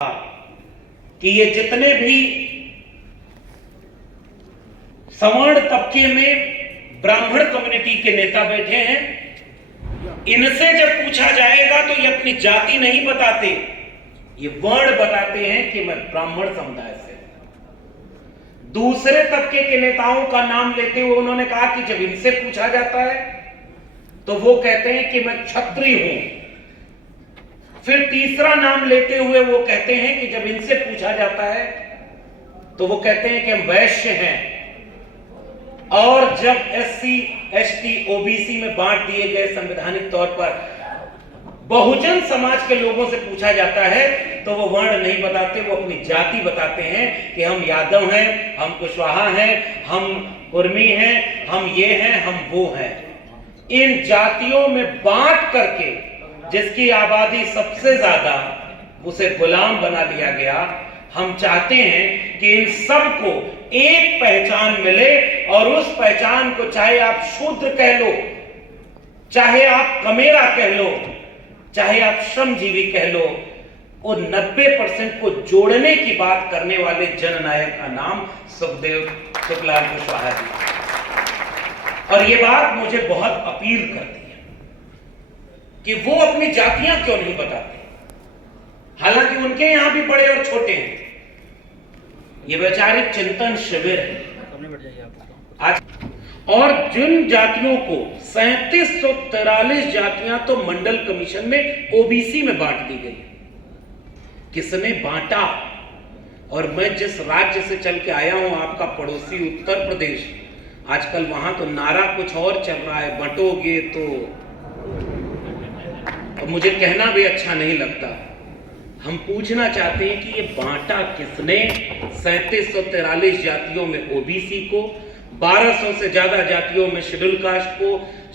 कि ये जितने भी सवर्ण तबके में ब्राह्मण कम्युनिटी के नेता बैठे हैं, इनसे जब पूछा जाएगा तो ये अपनी जाति नहीं बताते, ये वर्ण बताते हैं कि मैं ब्राह्मण समुदाय से। दूसरे तबके के नेताओं का नाम लेते हुए उन्होंने कहा कि जब इनसे पूछा जाता है तो वो कहते हैं कि मैं क्षत्रिय हूं। फिर तीसरा नाम लेते हुए वो कहते हैं कि जब इनसे पूछा जाता है तो वो कहते हैं कि हम वैश्य हैं। और जब एससी, एसटी, ओबीसी में बांट दिए गए संवैधानिक तौर पर, बहुजन समाज के लोगों से पूछा जाता है तो वो वर्ण नहीं बताते, वो अपनी जाति बताते हैं कि हम यादव हैं, हम कुशवाहा हैं, हम कुर्मी हैं, हम ये हैं, हम वो हैं। इन जातियों में बांट करके जिसकी आबादी सबसे ज्यादा, उसे गुलाम बना दिया गया। हम चाहते हैं कि इन सबको एक पहचान मिले और उस पहचान को चाहे आप शूद्र कह लो, चाहे आप कमेरा कह लो, चाहे आप श्रमजीवी कह लो, और 90% को जोड़ने की बात करने वाले जननायक का नाम सुखदेव सुखलाल कुशवाहा जी। और ये बात मुझे बहुत अपील करती है कि वो अपनी जातियां क्यों नहीं बताते, हालांकि उनके यहां भी बड़े और छोटे हैं। ये वैचारिक चिंतन शिविर है आज। और जिन जातियों को 3743 जातियां तो मंडल कमीशन में ओबीसी में बांट दी गई, किसने बांटा? और मैं जिस राज्य से चल के आया हूं, आपका पड़ोसी उत्तर प्रदेश, आजकल वहां तो नारा कुछ और चल रहा है, बंटोगे तो। और मुझे कहना भी अच्छा नहीं लगता। हम पूछना चाहते हैं कि ये बांटा किसने? 3743 जातियों में ओबीसी को, 1200 से ज्यादा जातियों में शेड्यूल कास्ट को,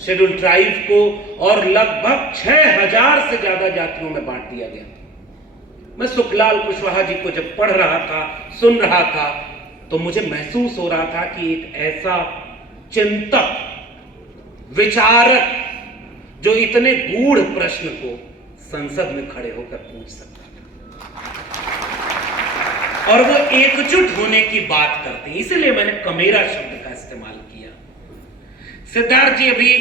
शेड्यूल ट्राइब को, और लगभग 6000 से ज्यादा जातियों में बांट दिया गया। मैं सुखलाल कुशवाहा जी को जब पढ़ रहा था, सुन रहा था, तो मुझे महसूस हो रहा था कि एक ऐसा चिंतक, विचारक, जो इतने गूढ़ प्रश्न को संसद में खड़े होकर पूछ सकता है, और वो एकजुट होने की बात करते हैं। इसलिए मैंने कमेरा शब्द का इस्तेमाल किया। सिद्धार्थ जी अभी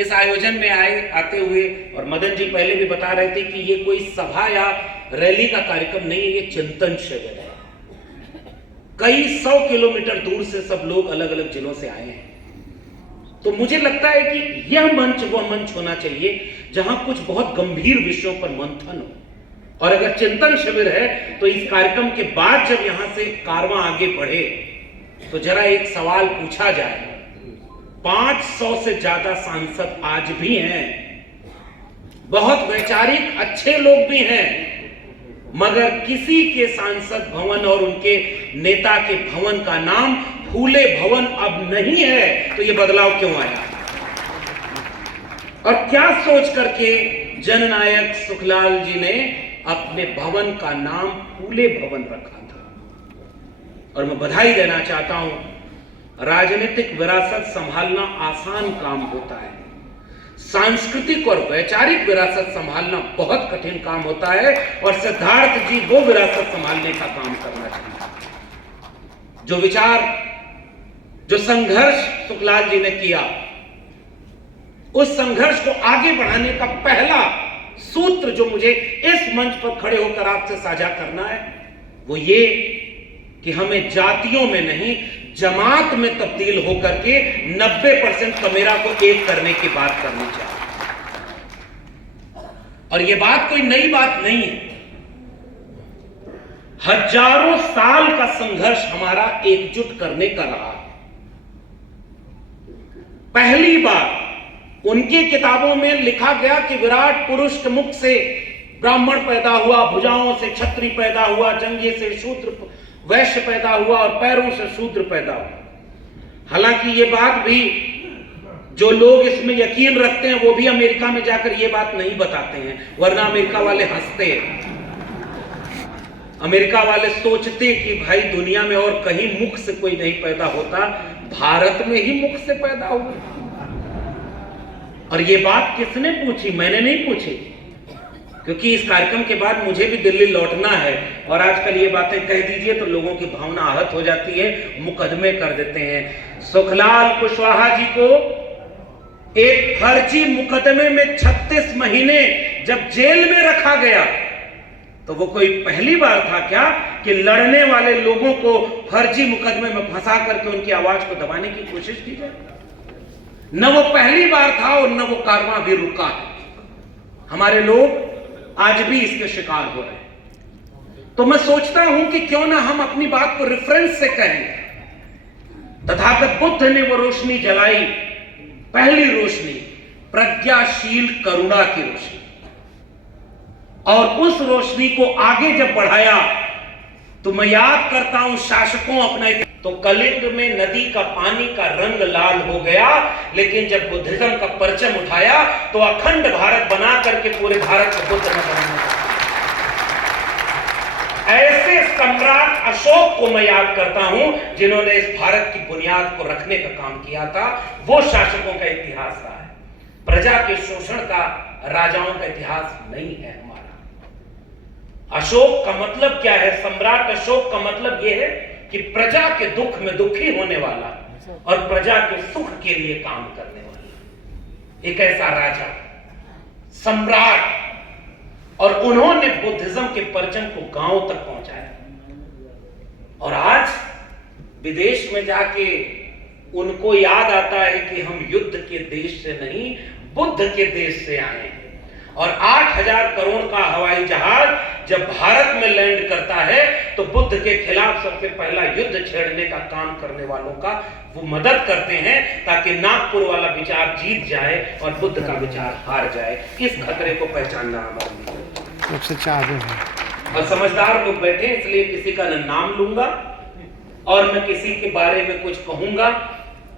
इस आयोजन में आते हुए, और मदन जी पहले भी बता रहे थे कि ये कोई सभा या रैली का कार्यक्रम नहीं है, ये चिंतन शिविर है। कई 100 किलोमीटर दूर से सब लोग अलग अलग जिलों से आए हैं। तो मुझे लगता है कि यह मंच वह मंच होना चाहिए जहां कुछ बहुत गंभीर विषयों पर मंथन हो। और अगर चिंतन शिविर है तो इस कार्यक्रम के बाद जब यहां से कारवां आगे बढ़े तो जरा एक सवाल पूछा जाए। 500 से ज्यादा सांसद आज भी हैं, बहुत वैचारिक अच्छे लोग भी हैं, मगर किसी के सांसद भवन और उनके नेता के भवन का नाम फूले भवन अब नहीं है। तो ये बदलाव क्यों आया? और क्या सोच करके जननायक सुखलाल जी ने अपने भवन का नाम फूले भवन रखा था? और मैं बधाई देना चाहता हूं। राजनीतिक विरासत संभालना आसान काम होता है, सांस्कृतिक और वैचारिक विरासत संभालना बहुत कठिन काम होता है। और सिद्धार्थ जी वो विरासत संभालने का काम करना चाहिए। जो विचार, जो संघर्ष सुखलाल जी ने किया, उस संघर्ष को आगे बढ़ाने का पहला सूत्र जो मुझे इस मंच पर खड़े होकर आपसे साझा करना है, वो ये कि हमें जातियों में नहीं, जमात में तब्दील होकर के 90% कमेरा को एक करने की बात करनी चाहिए। और ये बात कोई नई बात नहीं है। हजारों साल का संघर्ष हमारा एकजुट करने का रहा। पहली बार उनकी किताबों में लिखा गया कि विराट पुरुष के मुख से ब्राह्मण पैदा हुआ, भुजाओं से क्षत्रिय पैदा हुआ, जंघे से शूद्र वैश्य पैदा हुआ, और पैरों से शूद्र पैदा हुआ। हालांकि ये बात भी जो लोग इसमें यकीन रखते हैं वो भी अमेरिका में जाकर ये बात नहीं बताते हैं, वरना अमेरिका वाले हंसते हैं। अमेरिका वाले सोचते कि भाई दुनिया में और कहीं मुख से कोई नहीं पैदा होता, भारत में ही मुख से पैदा हुआ। और ये बात किसने पूछी? मैंने नहीं पूछी। क्योंकि इस कार्यक्रम के बाद मुझे भी दिल्ली लौटना है और आजकल ये बातें कह दीजिए तो लोगों की भावना आहत हो जाती है, मुकदमे कर देते हैं। सुखलाल कुशवाहा जी को एक फर्जी मुकदमे में 36 महीने जब जेल में रखा गया तो वो कोई पहली बार था क्या कि लड़ने वाले लोगों को फर्जी मुकदमे में फंसा करके उनकी आवाज को दबाने की कोशिश की जाए? न वो पहली बार था और न वो कारवां भी रुका है। हमारे लोग आज भी इसके शिकार हो रहे हैं। तो मैं सोचता हूं कि क्यों ना हम अपनी बात को रेफरेंस से कहें। तथागत बुद्ध ने वो रोशनी जलाई, पहली रोशनी प्रज्ञाशील करुणा की रोशनी, और उस रोशनी को आगे जब बढ़ाया तो मैं याद करता हूं शासकों अपना तो कलिंग में नदी का पानी का रंग लाल हो गया, लेकिन जब बुद्धिज्म का परचम उठाया तो अखंड भारत बना करके पूरे भारत को बुद्ध ने बनाया। ऐसे सम्राट अशोक को मैं याद करता हूं जिन्होंने इस भारत की बुनियाद को रखने का काम किया था। वो शासकों का इतिहास रहा है, प्रजा के शोषण का, राजाओं का इतिहास नहीं है हमारा। अशोक का मतलब क्या है? सम्राट अशोक का मतलब यह है कि प्रजा के दुख में दुखी होने वाला और प्रजा के सुख के लिए काम करने वाला एक ऐसा राजा, सम्राट। और उन्होंने बुद्धिज्म के परचम को गांव तक पहुंचाया। और आज विदेश में जाके उनको याद आता है कि हम युद्ध के देश से नहीं, बुद्ध के देश से आए हैं। और 8,000 करोड़ का हवाई जहाज जब भारत में लैंड करता है तो बुद्ध के खिलाफ सबसे पहला युद्ध छेड़ने का काम करने वालों का वो मदद करते हैं, ताकि नागपुर वाला विचार जीत जाए और बुद्ध का विचार हार जाए। इस खतरे को पहचानना हमारे लिए सबसे चाहते हैं। और समझदार लोग बैठे, इसलिए किसी का न नाम लूंगा और मैं किसी के बारे में कुछ कहूंगा,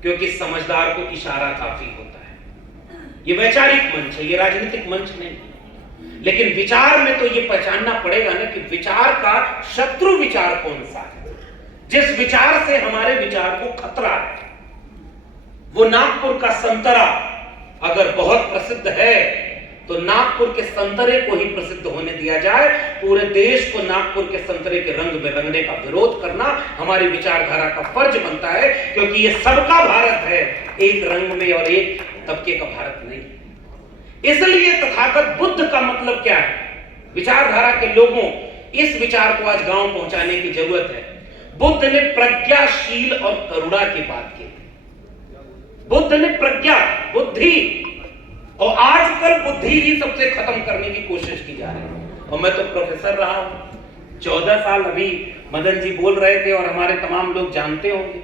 क्योंकि समझदार को इशारा काफी होता है। ये वैचारिक मंच है, ये राजनीतिक मंच नहीं। लेकिन विचार में तो ये पहचानना पड़ेगा ना कि विचार का शत्रु विचार कौन सा है, जिस विचार से हमारे विचार को खतरा है। वो नागपुर का संतरा अगर बहुत प्रसिद्ध है तो नागपुर के संतरे को ही प्रसिद्ध होने दिया जाए। पूरे देश को नागपुर के संतरे के रंग में रंगने का विरोध करना हमारी विचारधारा का फर्ज बनता है, क्योंकि ये सबका भारत है, एक रंग में और एक तबके का भारत नहीं। इसलिए तथागत बुद्ध का मतलब क्या है? विचारधारा के लोगों, इस विचार को आज गांव पहुंचाने की जरूरत है। बुद्ध ने प्रज्ञाशील और करुणा की बात की। बुद्ध ने प्रज्ञा, बुद्धि, और आजकल बुद्धि ही सबसे खत्म करने की कोशिश की जा रही है। और मैं तो प्रोफेसर रहा हूं 14 साल, अभी मदन जी बोल रहे थे और हमारे तमाम लोग जानते होंगे।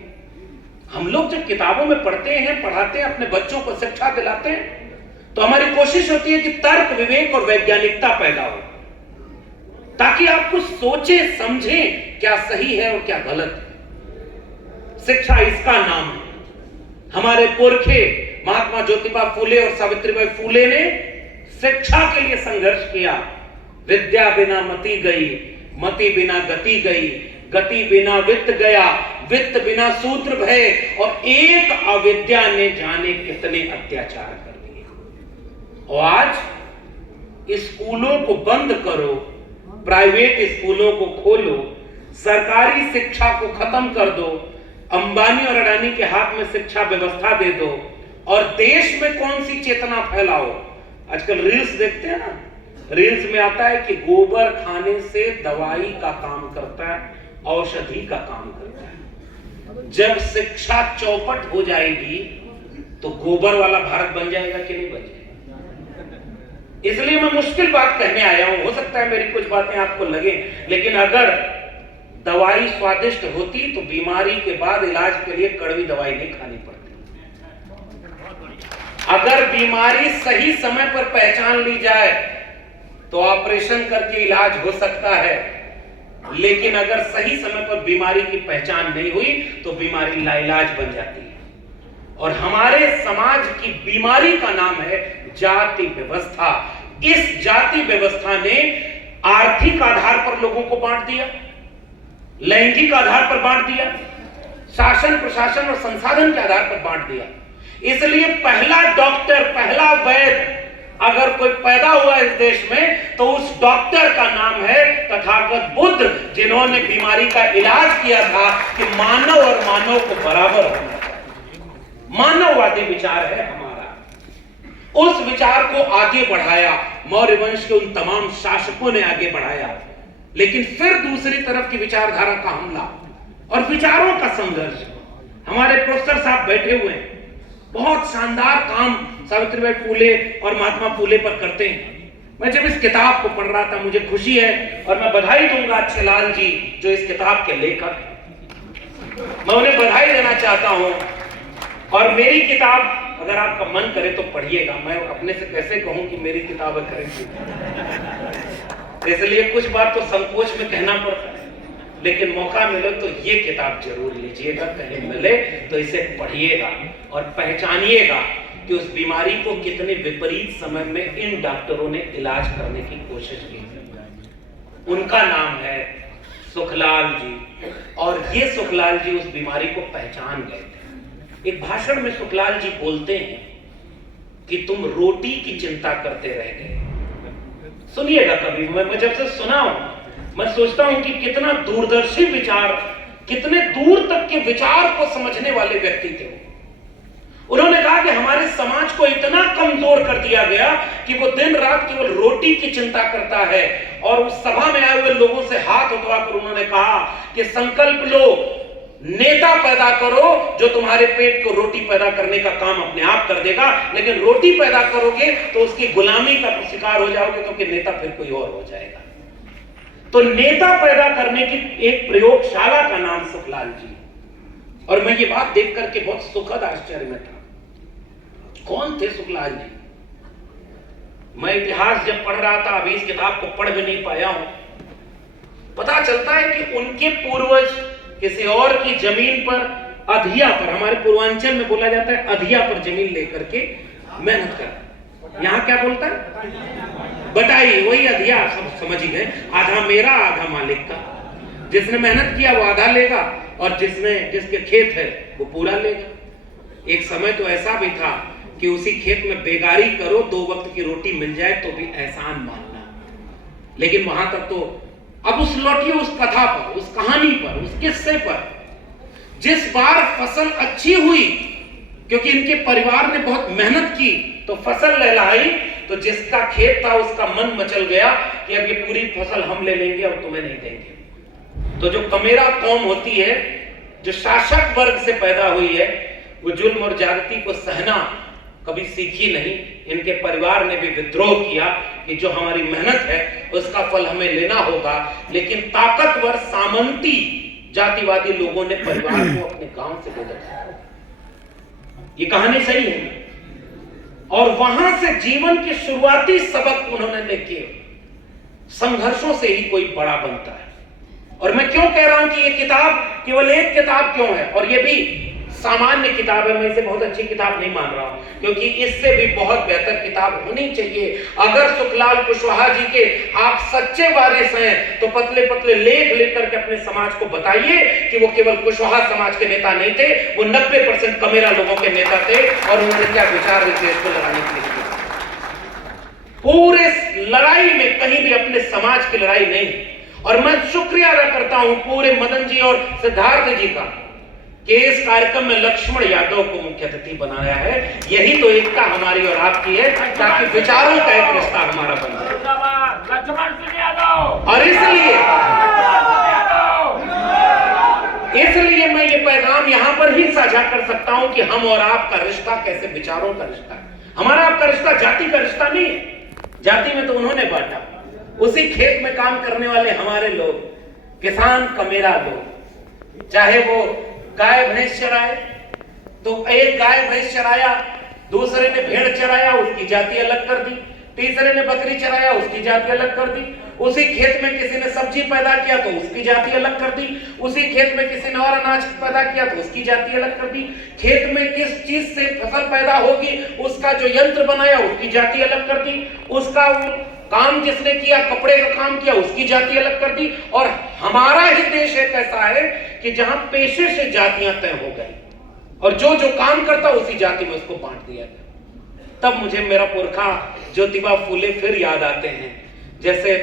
हम लोग जब किताबों में पढ़ते हैं, पढ़ाते हैं, अपने बच्चों को शिक्षा दिलाते हैं, तो हमारी कोशिश होती है कि तर्क, विवेक और वैज्ञानिकता पैदा हो, ताकि आप कुछ सोचे समझें क्या सही है और क्या गलत है। शिक्षा इसका नाम है। हमारे पुरखे महात्मा ज्योतिबा फूले और सावित्रीबाई फूले ने शिक्षा के लिए संघर्ष किया। विद्या बिना मति गई, मति बिना गति गई, गति बिना वित्त गया, वित्त बिना सूत्र भय, और एक अविद्या ने जाने कितने अत्याचार कर दिए। और आज स्कूलों को बंद करो, प्राइवेट स्कूलों को खोलो, सरकारी शिक्षा को खत्म कर दो, अंबानी और अडानी के हाथ में शिक्षा व्यवस्था दे दो, और देश में कौन सी चेतना फैलाओ। आजकल रील्स देखते हैं ना, रील्स में आता है कि गोबर खाने से दवाई का काम करता है, औषधि का काम करता है। जब शिक्षा चौपट हो जाएगी तो गोबर वाला भारत बन जाएगा कि नहीं बन जाएगा। इसलिए मैं मुश्किल बात कहने आया हूं। हो सकता है मेरी कुछ बातें आपको लगे, लेकिन अगर दवाई स्वादिष्ट होती तो बीमारी के बाद इलाज के लिए कड़वी दवाई नहीं खानी पड़ती। अगर बीमारी सही समय पर पहचान ली जाए तो ऑपरेशन करके इलाज हो सकता है, लेकिन अगर सही समय पर बीमारी की पहचान नहीं हुई तो बीमारी लाइलाज बन जाती है। और हमारे समाज की बीमारी का नाम है जाति व्यवस्था। इस जाति व्यवस्था ने आर्थिक आधार पर लोगों को बांट दिया, लैंगिक आधार पर बांट दिया, शासन प्रशासन और संसाधन के आधार पर बांट दिया। इसलिए पहला डॉक्टर, पहला वैद्य अगर कोई पैदा हुआ इस देश में तो उस डॉक्टर का नाम है तथागत बुद्ध, जिन्होंने बीमारी का इलाज किया था कि मानव और मानव को बराबर होना चाहिए। मानववादी विचार है हमारा। उस विचार को आगे बढ़ाया मौर्य वंश के उन तमाम शासकों ने आगे बढ़ाया, लेकिन फिर दूसरी तरफ की विचारधारा का हमला और विचारों का संघर्ष। हमारे प्रोफेसर साहब बैठे हुए हैं, बहुत शानदार काम सावित्रीबाई फूले और महात्मा फूले पर करते हैं। मैं जब इस किताब को पढ़ रहा था मुझे खुशी है और मैं बधाई दूंगा अच्छेलाल जी जो इस किताब के लेखक हैं। मैं उन्हें बधाई देना चाहता हूं। और मेरी किताब अगर आपका मन करे तो पढ़िएगा। मैं अपने से कैसे कहूं कि मेरी किताब है, इसलिए कुछ बात तो संकोच में कहना पड़ता है, लेकिन मौका मिले तो ये किताब जरूर लीजिएगा, कहीं मिले तो इसे पढ़िएगा और पहचानिएगा कि उस बीमारी को कितने विपरीत समय में इन डॉक्टरों ने इलाज करने की कोशिश की। उनका नाम है सुखलाल जी, और ये सुखलाल जी उस बीमारी को पहचान गए थे। एक भाषण में सुखलाल जी बोलते हैं कि तुम रोटी की चिंता करते रह गए। सुनिएगा कभी, मैं जब से सुना हूं मैं सोचता हूं कि कितना दूरदर्शी विचार, कितने दूर तक के विचार को समझने वाले व्यक्ति थे। उन्होंने कहा कि हमारे समाज को इतना कमजोर कर दिया गया कि वो दिन रात केवल रोटी की चिंता करता है। और उस सभा में आए हुए लोगों से हाथ उठवाकर उन्होंने कहा कि संकल्प लो, नेता पैदा करो जो तुम्हारे पेट को रोटी पैदा करने का काम अपने आप कर देगा, लेकिन रोटी पैदा करोगे तो उसकी गुलामी का शिकार हो जाओगे, क्योंकि नेता फिर कोई और हो जाएगा। तो नेता पैदा करने की एक प्रयोगशाला का नाम सुखलाल जी। और मैं ये बात देख करके बहुत सुखद आश्चर्य में था। कौन थे सुखलाल जी? मैं इतिहास जब पढ़ रहा था, अभी इस किताब को पढ़ भी नहीं पाया हूं, पता चलता है कि उनके पूर्वज किसी और की जमीन पर, अधिया पर, हमारे पूर्वांचल में बोला जाता है अधिया पर जमीन लेकर के मेहनत कर। यहां क्या बोलता है? बटाई, वही अधिया, सब समझ ही गए। आधा मेरा आधा मालिक का। जिसने मेहनत किया वो आधा लेगा और जिसके खेत है वो पूरा लेगा। एक समय तो ऐसा भी था कि उसी खेत में बेगारी करो, 2 वक्त की रोटी मिल जाए तो भी एहसान मानना। लेकिन वहां तक तो अब उस लौटिए उस कथा पर, उस कहानी पर, उस किस्से पर। जिस बार फसल अच्छी हुई, क्योंकि इनके परिवार ने बहुत मेहनत की, तो फसल लहलहाई, तो जिसका खेत था उसका मन मचल गया कि अब ये पूरी फसल हम ले लेंगे, अब तुम्हें नहीं देंगे। तो जो कमेरा कौम होती है, जो शासक वर्ग से पैदा हुई है, वो जुल्म और ज्यादती को सहना कभी सीखी नहीं। इनके परिवार ने भी विद्रोह किया कि जो हमारी मेहनत है उसका फल हमें लेना होगा, लेकिन ताकतवर सामंती जातिवादी लोगों ने परिवार को अपने गांव से बेदखल किया। ये कहानी सही है। और वहां से जीवन के शुरुआती सबक उन्होंने लिखे। संघर्षों से ही कोई बड़ा बनता है। और मैं क्यों कह रहा हूं कि ये किताब केवल एक किताब क्यों है, और ये भी सामान्य किताब है, मैं इसे बहुत अच्छी किताब नहीं मान रहा हूं, क्योंकि इससे भी बहुत बेहतर किताब होनी चाहिए। अगर सुखलाल कुशवाहा जी के आप सच्चे वारिस हैं तो पतले पतले लेख लेकर के अपने समाज को बताइए कि वो केवल कुशवाहा समाज के नेता नहीं थे, वो 90% कमेरा लोगों के नेता थे, और उन्होंने क्या विचार देश को लड़ाने के लिए। पूरे लड़ाई में कहीं भी अपने समाज की लड़ाई नहीं। और मैं शुक्रिया अदा करता हूं पूरे मदन जी और सिद्धार्थ जी का कि इस कार्यक्रम में लक्ष्मण यादव को मुख्य अतिथि बनाया है। यही तो एकता हमारी और आपकी है, ताकि विचारों का एक रिश्ता हमारा बन जाए। लक्ष्मण सिंह यादव। और इसलिए मैं ये पैगाम यहां पर ही साझा कर सकता हूं कि हम और आपका रिश्ता कैसे विचारों का रिश्ता है। हमारा आपका रिश्ता जाति का रिश्ता नहीं है। जाति में तो उन्होंने बांटा। उसी खेत में काम करने वाले हमारे लोग, किसान कमेरा लोग, चाहे वो गाय भैंस चराए तो एक गाय भैंस चराया, दूसरे ने भेड़ चराया, उसकी जाति अलग कर दी, तीसरे ने बकरी चराया, उसकी जाति अलग कर दी। उसी खेत में किसी ने सब्जी पैदा किया तो उसकी जाति अलग कर दी। उसी खेत में किसी ने और अनाज पैदा किया तो उसकी जाति अलग कर दी। खेत में किस चीज से फसल पैदा होगी उसका जो यंत्र बनाया उसकी जाति अलग कर दी। उसका काम जिसने किया, कपड़े का काम किया, उसकी जाति अलग कर दी। और हमारा ही देश एक ऐसा है कि जहां पेशे से जातियां तय हो गई और जो जो काम करता उसी जाति में उसको बांट दिया गया। तब मुझे मेरा पुरखा ज्योतिबा फूले फिर याद आते हैं। जैसे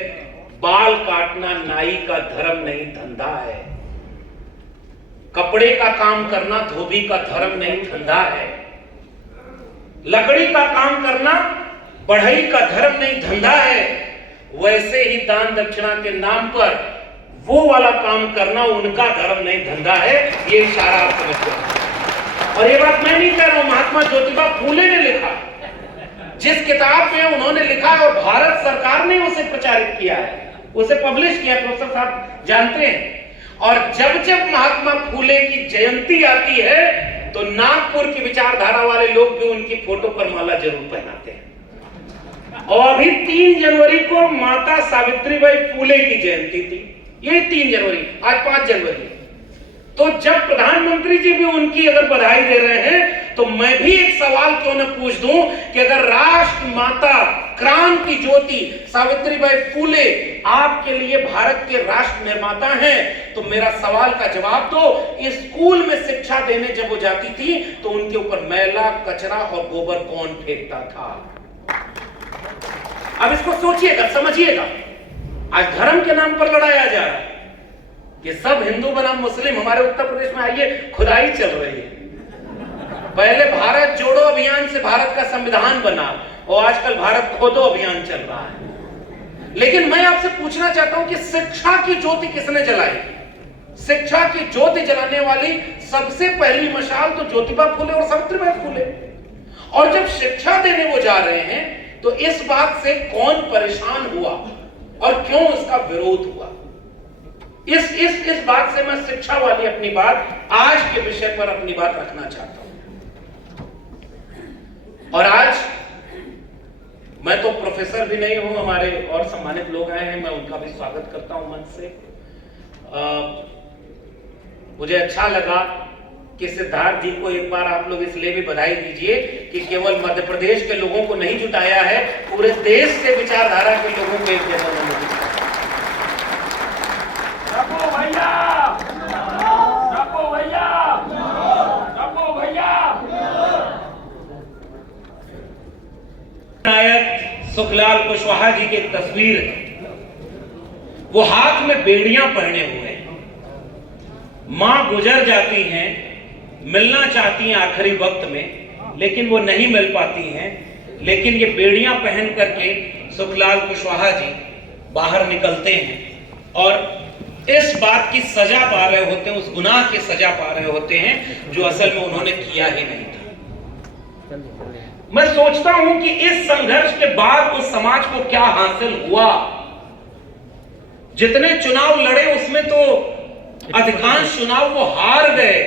बाल काटना नाई का धर्म नहीं धंधा है, कपड़े का काम करना धोबी का धर्म नहीं धंधा है, लकड़ी का काम करना बढ़ई का धर्म नहीं धंधा है, वैसे ही दान दक्षिणा के नाम पर वो वाला काम करना उनका धर्म नहीं धंधा है। ये इशारा आप समझते हैं। और ये बात मैं नहीं कह रहा हूं, महात्मा ज्योतिबा फूले ने लिखा, जिस किताब में उन्होंने लिखा और भारत सरकार ने उसे प्रचारित किया है, उसे पब्लिश किया, प्रोफेसर साहब जानते हैं। और जब जब महात्मा फूले की जयंती आती है तो नागपुर की विचारधारा वाले लोग भी उनकी फोटो पर माला जरूर पहनाते हैं। और अभी 3 जनवरी को माता सावित्रीबाई फूले की जयंती थी, ये 3 जनवरी, आज 5 जनवरी। तो जब प्रधानमंत्री जी भी उनकी अगर बधाई दे रहे हैं तो मैं भी एक सवाल क्यों न पूछ दूं कि अगर राष्ट्र माता क्रांति ज्योति सावित्रीबाई फूले आपके लिए भारत के राष्ट्र निर्माता हैं, तो मेरा सवाल का जवाब दो। स्कूल में शिक्षा देने जब वो जाती थी तो उनके ऊपर मैला कचरा और गोबर कौन फेंकता था? अब इसको सोचिएगा, समझिएगा। आज धर्म के नाम पर लड़ाया जा रहा है कि सब हिंदू बनाम मुस्लिम। हमारे उत्तर प्रदेश में आइए, खुदाई चल रही है। पहले भारत जोड़ो अभियान से भारत का संविधान बना और आजकल भारत खोदो अभियान चल रहा है। लेकिन मैं आपसे पूछना चाहता हूं कि शिक्षा की ज्योति किसने जलाई? शिक्षा की ज्योति जलाने वाली सबसे पहली मशाल तो ज्योतिबा फूले और सावित्रीबाई फूले। और जब शिक्षा देने वो जा रहे हैं तो इस बात से कौन परेशान हुआ और क्यों उसका विरोध हुआ? इस बात से मैं शिक्षा वाली अपनी बात, आज के विषय पर अपनी बात रखना चाहता हूं। और आज मैं तो प्रोफेसर भी नहीं हूं, हमारे और सम्मानित लोग आए हैं, मैं उनका भी स्वागत करता हूं मन से। मुझे अच्छा लगा कि सिद्धार्थ जी को एक बार आप लोग इसलिए भी बधाई दीजिए कि केवल मध्य प्रदेश के लोगों को नहीं जुटाया है, पूरे देश के विचारधारा के लोगों को एक जगह में जुटाया। नायक सुखलाल कुशवाहा जी की एक तस्वीर है, वो हाथ में बेड़ियां पहने हुए हैं। मां गुजर जाती हैं, मिलना चाहती हैं आखिरी वक्त में, लेकिन वो नहीं मिल पाती हैं। लेकिन ये बेड़ियां पहन करके सुखलाल कुशवाहा जी बाहर निकलते हैं और इस बात की सजा पा रहे होते हैं, उस गुनाह की सजा पा रहे होते हैं जो असल में उन्होंने किया ही नहीं था। मैं सोचता हूं कि इस संघर्ष के बाद उस समाज को क्या हासिल हुआ। जितने चुनाव लड़े उसमें तो अधिकांश चुनाव वो हार गए।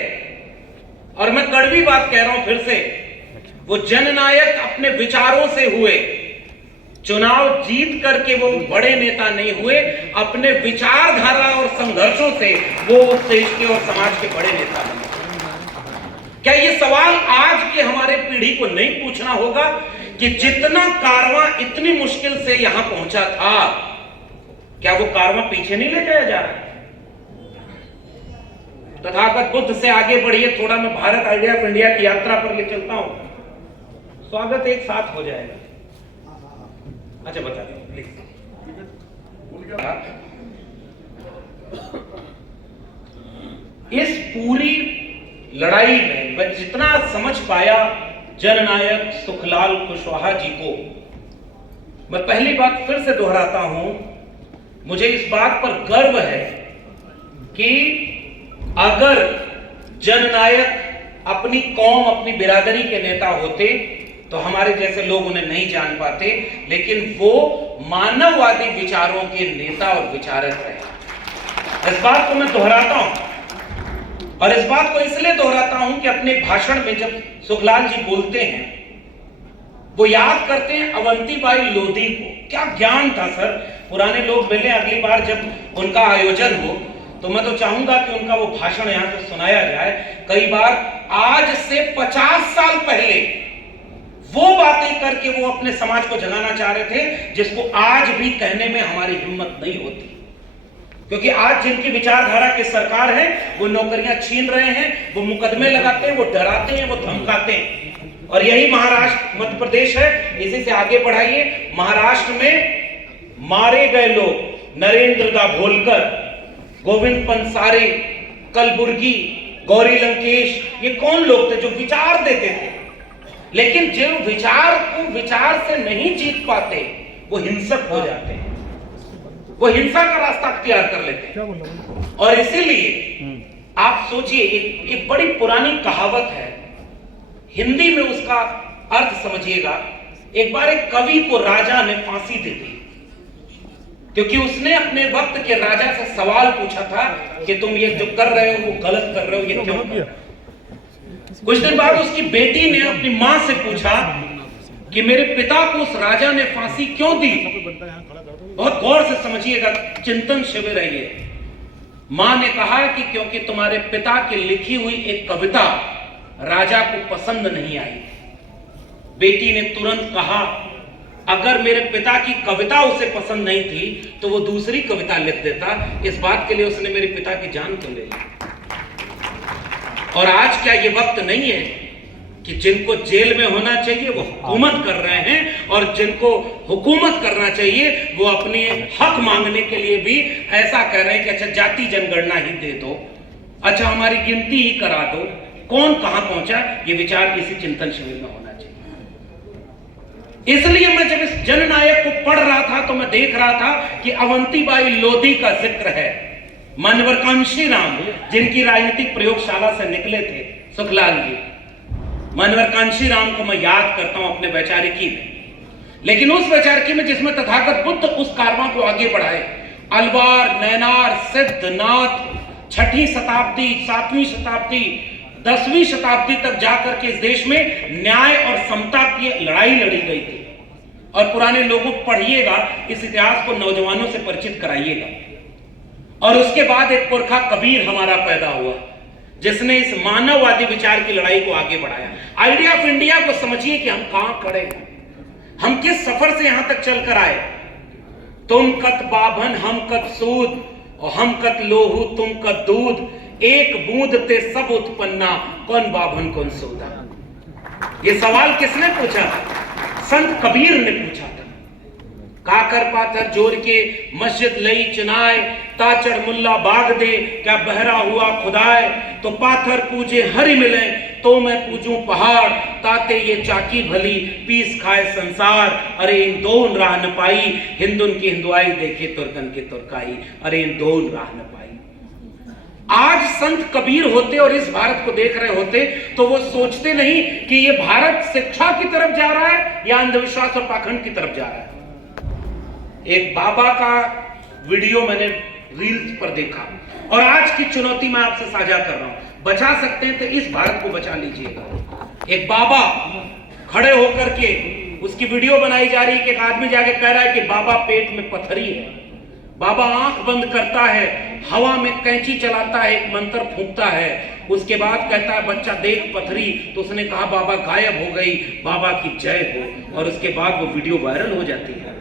और मैं कड़वी बात कह रहा हूं फिर से, वो जननायक अपने विचारों से हुए, चुनाव जीत करके वो बड़े नेता नहीं हुए, अपने विचारधारा और संघर्षों से वो उस देश के और समाज के बड़े नेता बने। क्या ये सवाल आज के हमारे पीढ़ी को नहीं पूछना होगा कि जितना कारवां इतनी मुश्किल से यहां पहुंचा था, क्या वो कारवां पीछे नहीं ले जाया जा रहा? तथागत बुद्ध से आगे बढ़िए, थोड़ा मैं भारत आइडिया ऑफ इंडिया की यात्रा पर ले चलता हूं, स्वागत एक साथ हो जाएगा। अच्छा बता दें प्लीज। इस पूरी लड़ाई में मैं जितना समझ पाया जननायक सुखलाल कुशवाहा जी को, मैं पहली बात फिर से दोहराता हूं, मुझे इस बात पर गर्व है कि अगर जननायक अपनी कौम, अपनी बिरादरी के नेता होते तो हमारे जैसे लोग उन्हें नहीं जान पाते, लेकिन वो मानववादी विचारों के नेता और विचारक रहे। इस बात को मैं दोहराता हूं और इस बात को इसलिए दोहराता हूं कि अपने भाषण में जब सुखलाल जी बोलते हैं, वो याद करते हैं अवंतीबाई लोधी को। क्या ज्ञान था सर। पुराने लोग मिले, अगली बार जब उनका आयोजन हो तो मैं तो चाहूंगा कि उनका वो भाषण यहां से सुनाया जाए। कई बार आज से 50 साल पहले वो बातें करके वो अपने समाज को जगाना चाह रहे थे, जिसको आज भी कहने में हमारी हिम्मत नहीं होती। क्योंकि आज जिनकी विचारधारा की सरकार है, वो नौकरियां छीन रहे हैं, वो मुकदमे लगाते हैं, वो डराते हैं, वो धमकाते हैं। और यही महाराष्ट्र मध्य प्रदेश है। इसी से आगे बढ़ाइए। महाराष्ट्र में मारे गए लोग नरेंद्र दाभोलकर, गोविंद पंसारे, कलबुर्गी, गौरी लंकेश, ये कौन लोग थे जो विचार देते थे, लेकिन जो विचार को विचार से नहीं जीत पाते वो हिंसक हो जाते हैं, वो हिंसा का रास्ता अख्तियार कर लेते हैं। और इसीलिए आप सोचिए, एक बड़ी पुरानी कहावत है, हिंदी में उसका अर्थ समझिएगा। एक बार एक कवि को राजा ने फांसी दे दी, क्योंकि उसने अपने वक्त के राजा से सवाल पूछा था कि तुम ये जो कर रहे हो वो गलत कर रहे हो, ये क्यों? कुछ दिन बाद उसकी बेटी ने अपनी मां से पूछा कि मेरे पिता को उस राजा ने फांसी क्यों दी। बहुत गौर से समझिएगा, चिंतन शिविर है ये। मां ने कहा कि क्योंकि तुम्हारे पिता की लिखी हुई एक कविता राजा को पसंद नहीं आई। बेटी ने तुरंत कहा, अगर मेरे पिता की कविता उसे पसंद नहीं थी तो वो दूसरी कविता लिख देता, इस बात के लिए उसने मेरे पिता की जान क्यों ले ली? और आज क्या ये वक्त नहीं है कि जिनको जेल में होना चाहिए वो हुकूमत कर रहे हैं, और जिनको हुकूमत करना चाहिए वो अपने हक मांगने के लिए भी ऐसा कह रहे हैं कि अच्छा जाति जनगणना ही दे दो, अच्छा हमारी गिनती ही करा दो, कौन कहां पहुंचा, ये विचार इसी चिंतन शिविर में होना चाहिए। इसलिए मैं जब इस जननायक को पढ़ रहा था तो मैं देख रहा था कि अवंतीबाई लोधी का जिक्र है, मान्यवर कांशीराम जिनकी राजनीतिक प्रयोगशाला से निकले थे, सुखलाल जी, मान्यवर कांशीराम को मैं याद करता हूं अपने वैचारिकी में, लेकिन उस वैचारिकी में जिसमें तथागत बुद्ध उस कारवां को आगे बढ़ाए, अलवार, नैनार, सिद्धनाथ, 6वीं शताब्दी, 7वीं शताब्दी, 10वीं शताब्दी तक जाकर के इस देश में न्याय और समता की लड़ाई लड़ी गई थी। और पुराने लोगों को पढ़िएगा, इस इतिहास को नौजवानों से परिचित कराइएगा। और उसके बाद एक पुरखा कबीर हमारा पैदा हुआ, जिसने इस मानववादी विचार की लड़ाई को आगे बढ़ाया। आइडिया ऑफ इंडिया को समझिए कि हम कहां खड़े हैं, हम किस सफर से यहां तक चलकर आए। तुम कत बाभन हम कत सूद, और हम कत लोहू तुम कत दूध, एक बूंद ते सब उत्पन्ना, कौन बाभन कौन सूदा। ये सवाल किसने पूछा था? संत कबीर ने पूछा था। काकर पाथर जोड़ के मस्जिद लई चुनाए, ताचड़ मुल्ला बाग दे, क्या बहरा हुआ खुदाए, तो पाथर पूजे हरि मिले, तो मैं पूजूं पहाड़, ताते ये चाकी भली, पीस खाए संसार, अरे इन दोन राह न पाई, हिंदुन की हिंदुआई देखे तुर्कन की तुर्काई, अरे इन दोन राह न पाई। आज संत कबीर होते और इस भारत को देख रहे होते तो वो सोचते नहीं कि ये भारत शिक्षा की तरफ जा रहा है या अंधविश्वास और पाखंड की तरफ जा रहा है। एक बाबा का वीडियो मैंने रील्स पर देखा, और आज की चुनौती मैं आपसे साझा कर रहा हूं। बचा सकते हैं तो इस भारत को बचा लीजिएगा। एक बाबा खड़े होकर के उसकी वीडियो बनाई जा रही है कि एक आदमी जाके कह रहा है कि बाबा पेट में पत्थरी है। बाबा आंख बंद करता है, हवा में कैंची चलाता है, एक मंत्र फूंकता है, उसके बाद कहता है बच्चा देख पत्थरी, तो उसने कहा बाबा गायब हो गई, बाबा की जय हो, और उसके बाद वो वीडियो वायरल हो जाती है।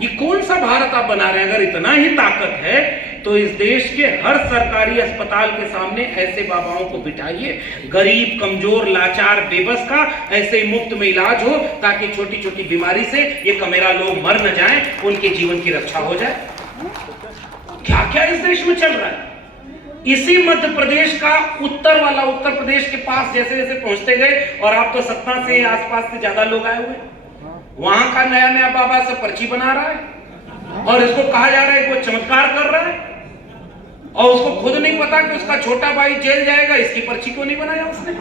ये कौन सा भारत आप बना रहे हैं? अगर इतना ही ताकत है तो इस देश के हर सरकारी अस्पताल के सामने ऐसे बाबाओं को बिठाइए, गरीब, कमजोर, लाचार, बेबस का ऐसे ही मुफ्त में इलाज हो, ताकि छोटी छोटी बीमारी से ये कमेरा लोग मर न जाएं, उनके जीवन की रक्षा हो जाए। क्या क्या इस देश में चल रहा है? इसी मध्य प्रदेश का उत्तर वाला, उत्तर प्रदेश के पास जैसे जैसे पहुंचते गए, और आप तो सतना से आसपास से ज्यादा लोग आए हुए, वहां का नया नया बाबा से पर्ची बना रहा है, और इसको कहा जा रहा है कि वो चमत्कार कर रहा है, और उसको खुद नहीं पता कि उसका छोटा भाई जेल जाएगा, इसकी पर्ची क्यों नहीं बनाया उसने।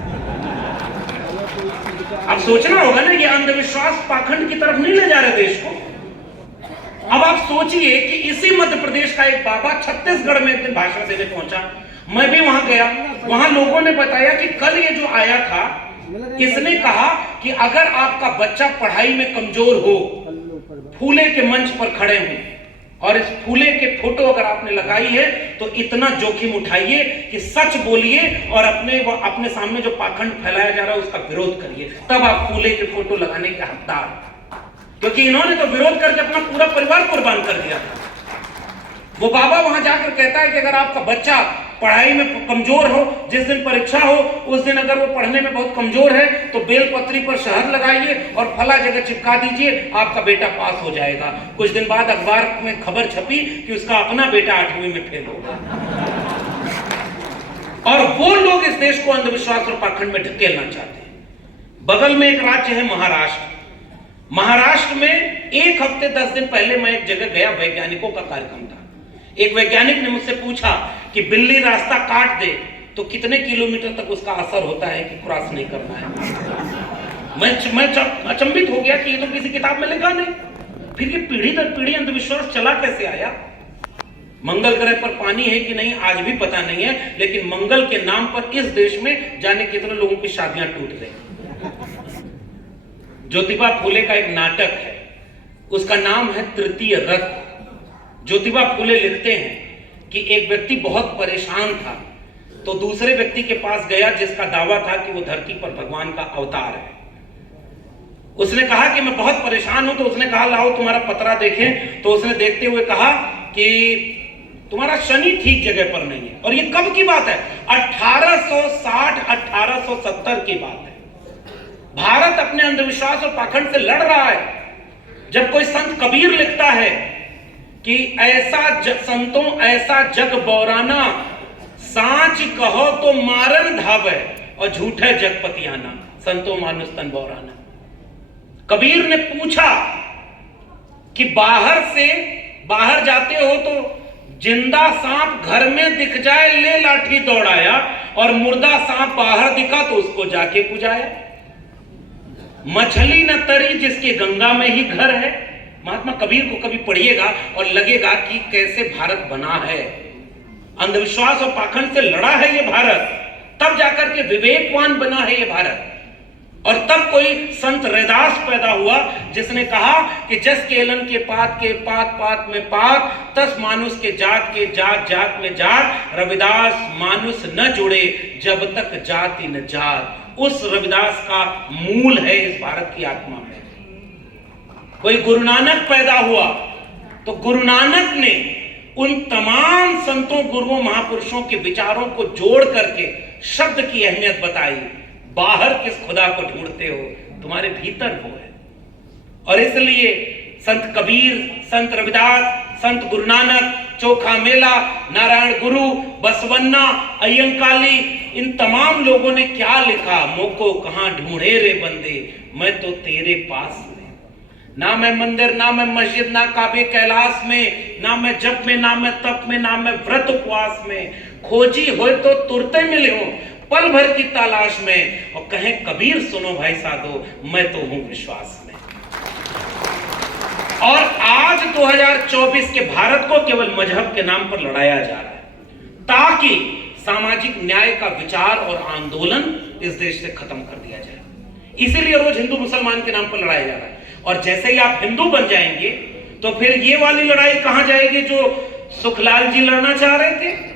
अब सोचना होगा ना, ये अंधविश्वास पाखंड की तरफ नहीं ले जा रहे देश को। अब आप सोचिए कि इसी मध्य प्रदेश का एक बाबा छत्तीसगढ़ में एक दिन भाषण देने पहुंचा, मैं भी वहां गया, वहां लोगों ने बताया कि कल ये जो आया था, इसने कहा कि अगर आपका बच्चा पढ़ाई में कमजोर हो, फूले के मंच पर खड़े हो, और इस फूले के फोटो अगर आपने लगाई है तो इतना जोखिम उठाइए कि सच बोलिए, और अपने सामने जो पाखंड फैलाया जा रहा है उसका विरोध करिए, तब आप फूले के फोटो लगाने के हकदार। क्योंकि इन्होंने तो विरोध करके अपना पूरा परिवार कुर्बान कर दिया था। वो बाबा वहां जाकर कहता है कि अगर आपका बच्चा पढ़ाई में कमजोर हो, जिस दिन परीक्षा हो उस दिन अगर वो पढ़ने में बहुत कमजोर है तो बेलपत्री पर शहद लगाइए और फला जगह चिपका दीजिए, आपका बेटा पास हो जाएगा। कुछ दिन बाद अखबार में खबर छपी कि उसका अपना बेटा 8वीं में फेल होगा। और वो लोग इस देश को अंधविश्वास और पाखंड में ढकेलना चाहते हैं। बगल में एक राज्य है महाराष्ट्र। महाराष्ट्र में एक हफ्ते 10 दिन पहले मैं एक जगह गया, वैज्ञानिकों का कार्यक्रम था। एक वैज्ञानिक ने मुझसे पूछा कि बिल्ली रास्ता काट दे तो कितने किलोमीटर तक उसका असर होता है कि क्रॉस नहीं करना है। मैं अचंभित हो गया कि ये तो किसी किताब में लिखा नहीं। फिर ये पीढ़ी दर पीढ़ी अंधविश्वास चला कैसे आया? मंगल ग्रह पर पानी है कि नहीं आज भी पता नहीं है, लेकिन मंगल के नाम पर इस देश में जाने कितने लोगों की शादियां टूट गई। ज्योतिबा फूले का एक नाटक है, उसका नाम है तृतीय रथ। ज्योतिबा फूले लिखते हैं कि एक व्यक्ति बहुत परेशान था तो दूसरे व्यक्ति के पास गया जिसका दावा था कि वो धरती पर भगवान का अवतार है। उसने कहा कि मैं बहुत परेशान हूं, तो उसने कहा लाओ तुम्हारा पतरा देखें। तो उसने देखते हुए कहा कि तुम्हारा शनि ठीक जगह पर नहीं है। और ये कब की बात है? 1860 1870 की बात है। भारत अपने अंधविश्वास और पाखंड से लड़ रहा है। जब कोई संत कबीर लिखता है कि ऐसा संतों ऐसा जग बौराना, सांच कहो तो मारन धावे और झूठे जगपतियाना, संतों मानुस तन बौराना। कबीर ने पूछा कि बाहर जाते हो तो जिंदा सांप घर में दिख जाए ले लाठी दौड़ाया, और मुर्दा सांप बाहर दिखा तो उसको जाके पुजाया। मछली न तरी जिसके गंगा में ही घर है। महात्मा कबीर को कभी पढ़िएगा और लगेगा कि कैसे भारत बना है। अंधविश्वास और पाखंड से लड़ा है ये भारत, तब जाकर के विवेकवान बना है ये भारत। और तब कोई संत रैदास पैदा हुआ जिसने कहा कि जस केलन के पात पात में पात, तस मानुष के जात जात में जात, रविदास मानुष न जुड़े जब तक जाति न जात। उस रविदास का मूल है इस भारत की आत्मा में। कोई गुरु नानक पैदा हुआ तो गुरु नानक ने उन तमाम संतों गुरुओं महापुरुषों के विचारों को जोड़ करके शब्द की अहमियत बताई। बाहर किस खुदा को ढूंढते हो, तुम्हारे भीतर वो है। और इसलिए संत कबीर, संत रविदास, संत गुरु नानक, चोखा मेला, नारायण गुरु, बसवन्ना, अयंकाली, इन तमाम लोगों ने क्या लिखा? मोको कहां ढूंढे रे बंदे, मैं तो तेरे पास में। ना मैं मंदिर, ना मैं मस्जिद, ना काबे कैलाश में, ना मैं जप में, ना मैं तप में, ना मैं व्रत उपवास में। खोजी हो तो तुरते मिले हो पल भर की तलाश में, और कहें कबीर सुनो भाई साधो, मैं तो हूं विश्वास में। और आज 2024 के भारत को केवल मजहब के नाम पर लड़ाया जा रहा है ताकि सामाजिक न्याय का विचार और आंदोलन इस देश से खत्म कर दिया जाए। इसीलिए रोज हिंदू मुसलमान के नाम पर लड़ाया जा रहा है। और जैसे ही आप हिंदू बन जाएंगे तो फिर ये वाली लड़ाई कहां जाएगी जो सुखलाल जी लड़ना चाह रहे थे।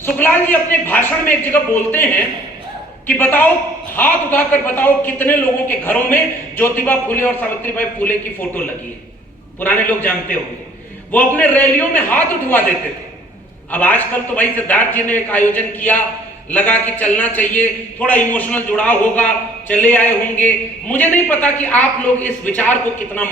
सुखलाल जी अपने भाषण में एक जगह बोलते हैं कि बताओ, हाथ उठाकर बताओ कितने लोगों के घरों में ज्योतिबा फूले और सावित्रीबाई फूले की फोटो लगी है। पुराने लोग जानते होंगे, वो अपने रैलियों में हाथ उठवा देते थे। अब आजकल तो भाई सिद्धार्थ जी ने एक आयोजन किया, लगा कि चलना चाहिए, थोड़ा इमोशनल जुड़ाव होगा, चले आए होंगे। मुझे नहीं पता कि आप लोग इस विचार को कितना